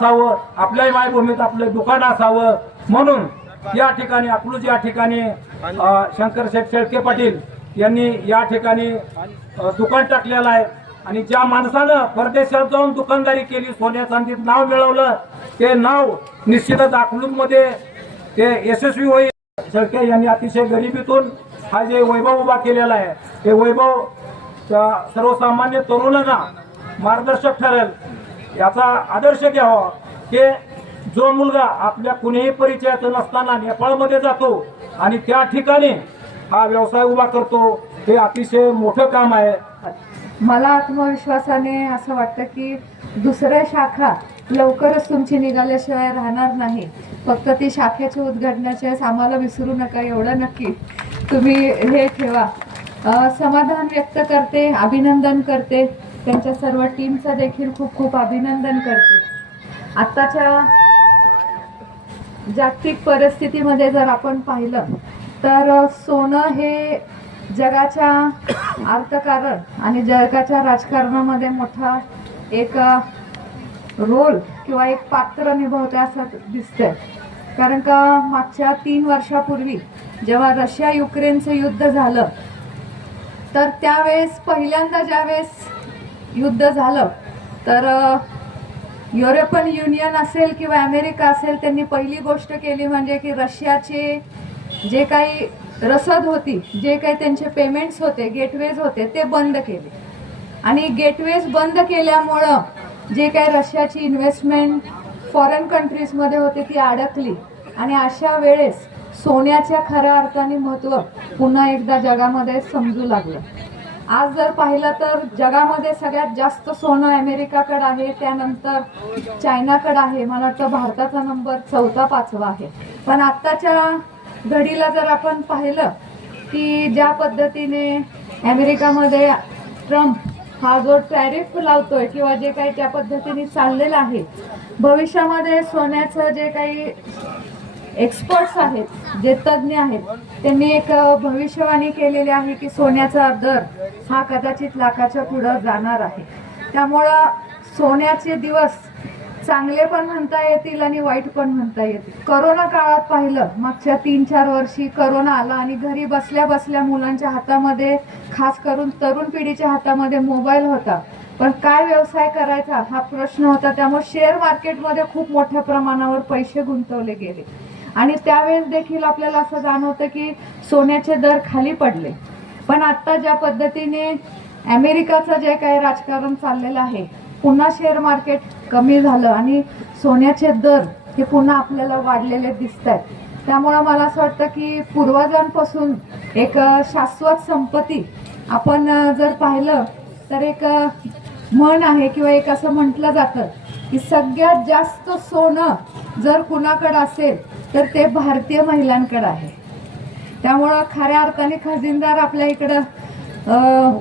असावं आपल्याही मायभूमीत आपलं दुकान असावं. म्हणून या ठिकाणी अकलूज या ठिकाणी शंकर शेठ शेळके पाटील यांनी या ठिकाणी दुकान टाकलेलं आहे. आणि ज्या माणसानं परदेशात जाऊन दुकानदारी केली सोन्या चांदीत नाव मिळवलं ते नाव निश्चितच अकलूजमध्ये ते यशस्वी होईल. शेळके यांनी अतिशय गरिबीतून हा जे वैभव उभा केलेला आहे हे वैभव सर्वसामान्य तरुणांना मार्गदर्शक ठरेल. याचा आदर्श घ्यावा की जो मुलगा आपल्या कुणीही परिचयाचं नसताना नेपाळमध्ये जातो आणि त्या ठिकाणी हा व्यवसाय उभा करतो हे अतिशय मोठं काम आहे. मला आत्मविश्वासाने असं वाटतं की दुसऱ्या शाखा लवकरच तुमची निघाल्याशिवाय राहणार नाही. फक्त ती शाखेची उद्घाटनाच्या वेळेस आम्हाला विसरू नका एवढं नक्की. तुम्ही हे ठेवा. समाधान व्यक्त करते अभिनंदन करते. त्यांच्या सर्व टीमचं देखील खूप खूप अभिनंदन करते. आत्ताच्या जागतिक परिस्थितीमध्ये जर आपण पाहिलं तर सोनं हे जगाच्या अर्थकारण आणि जगाच्या राजकारणामध्ये मोठा एक रोल किंवा एक पात्र निभावते असं दिसतंय. कारण का मागच्या तीन वर्षापूर्वी जेव्हा रशिया युक्रेनचं युद्ध झालं तर त्यावेळेस पहिल्यांदा ज्यावेळेस युद्ध झालं तर युरोपियन युनियन असेल किंवा अमेरिका असेल त्यांनी पहिली गोष्ट केली म्हणजे की रशियाचे जे काही रसद होती जे काही त्यांचे पेमेंट्स होते गेटवेज होते ते बंद केले. आणि गेटवेज बंद केल्यामुळं जे काही रशियाची इन्व्हेस्टमेंट फॉरेन कंट्रीजमध्ये होते ती अडकली. आणि अशा वेळेस सोन्याच्या खऱ्या अर्थाने महत्त्व पुन्हा एकदा जगामध्ये समजू लागलं. आज जर पाहिलं तर जगामध्ये सगळ्यात जास्त सोनं अमेरिकाकडे आहे त्यानंतर चायनाकडे आहे. मला वाटतं भारताचा नंबर चौथा पाचवा आहे. पण आत्ताच्या घडीला जर आपण पाहिलं की ज्या पद्धतीने अमेरिकामध्ये ट्रम्प हा जो टॅरिफ लावतोय किंवा जे काही त्या पद्धतीने चाललेलं आहे भविष्यामध्ये सोन्याचं जे काही एक्सपर्ट्स आहेत जे तज्ज्ञ आहेत त्यांनी एक भविष्यवाणी केलेली आहे की सोन्याचा दर हा कदाचित लाखाच्या पुढं जाणार आहे. त्यामुळं सोन्याचे दिवस चांगले पण म्हणता येतील आणि वाईट पण म्हणता येतील. करोना काळात पाहिलं मागच्या तीन चार वर्षी करोना आला आणि घरी बसल्या बसल्या मुलांच्या हातामध्ये खास करून तरुण पिढीच्या हातामध्ये मोबाईल होता. पण काय व्यवसाय करायचा हा प्रश्न होता. त्यामुळे शेअर मार्केटमध्ये खूप मोठ्या प्रमाणावर पैसे गुंतवले गेले. आणि त्यावेळेस देखील आपल्याला असं जाणवतं की सोन्याचे दर खाली पडले. पण आत्ता ज्या पद्धतीने अमेरिकाचं जे काही राजकारण चाललेलं आहे पुन्हा शेअर मार्केट कमी झालं आणि सोन्याचे दर हे पुन्हा आपल्याला वाढलेले दिसत आहेत त्यामुळं मला असं वाटतं की पूर्वजांपासून एक शाश्वत संपत्ती आपण जर पाहिलं तर एक म्हण आहे किंवा एक असं म्हटलं जातं की सगळ्यात जास्त सोनं जर कुणाकडं असेल तर ते भारतीय महिलांकडं आहे. त्यामुळं खऱ्या अर्थाने खजिनदार आपल्या इकडं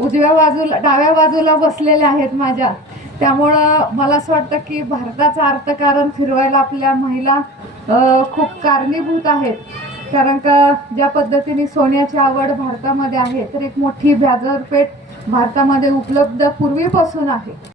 उजव्या बाजूला डाव्या बाजूला बसलेले आहेत माझ्या. त्यामुळं मला असं वाटतं की भारताचं अर्थकारण फिरवायला आपल्या महिला खूप कारणीभूत आहेत. कारण का ज्या पद्धतीने सोन्याची आवड भारतामध्ये आहे तर एक मोठी बाजारपेठ भारतामध्ये उपलब्ध पूर्वीपासून आहे.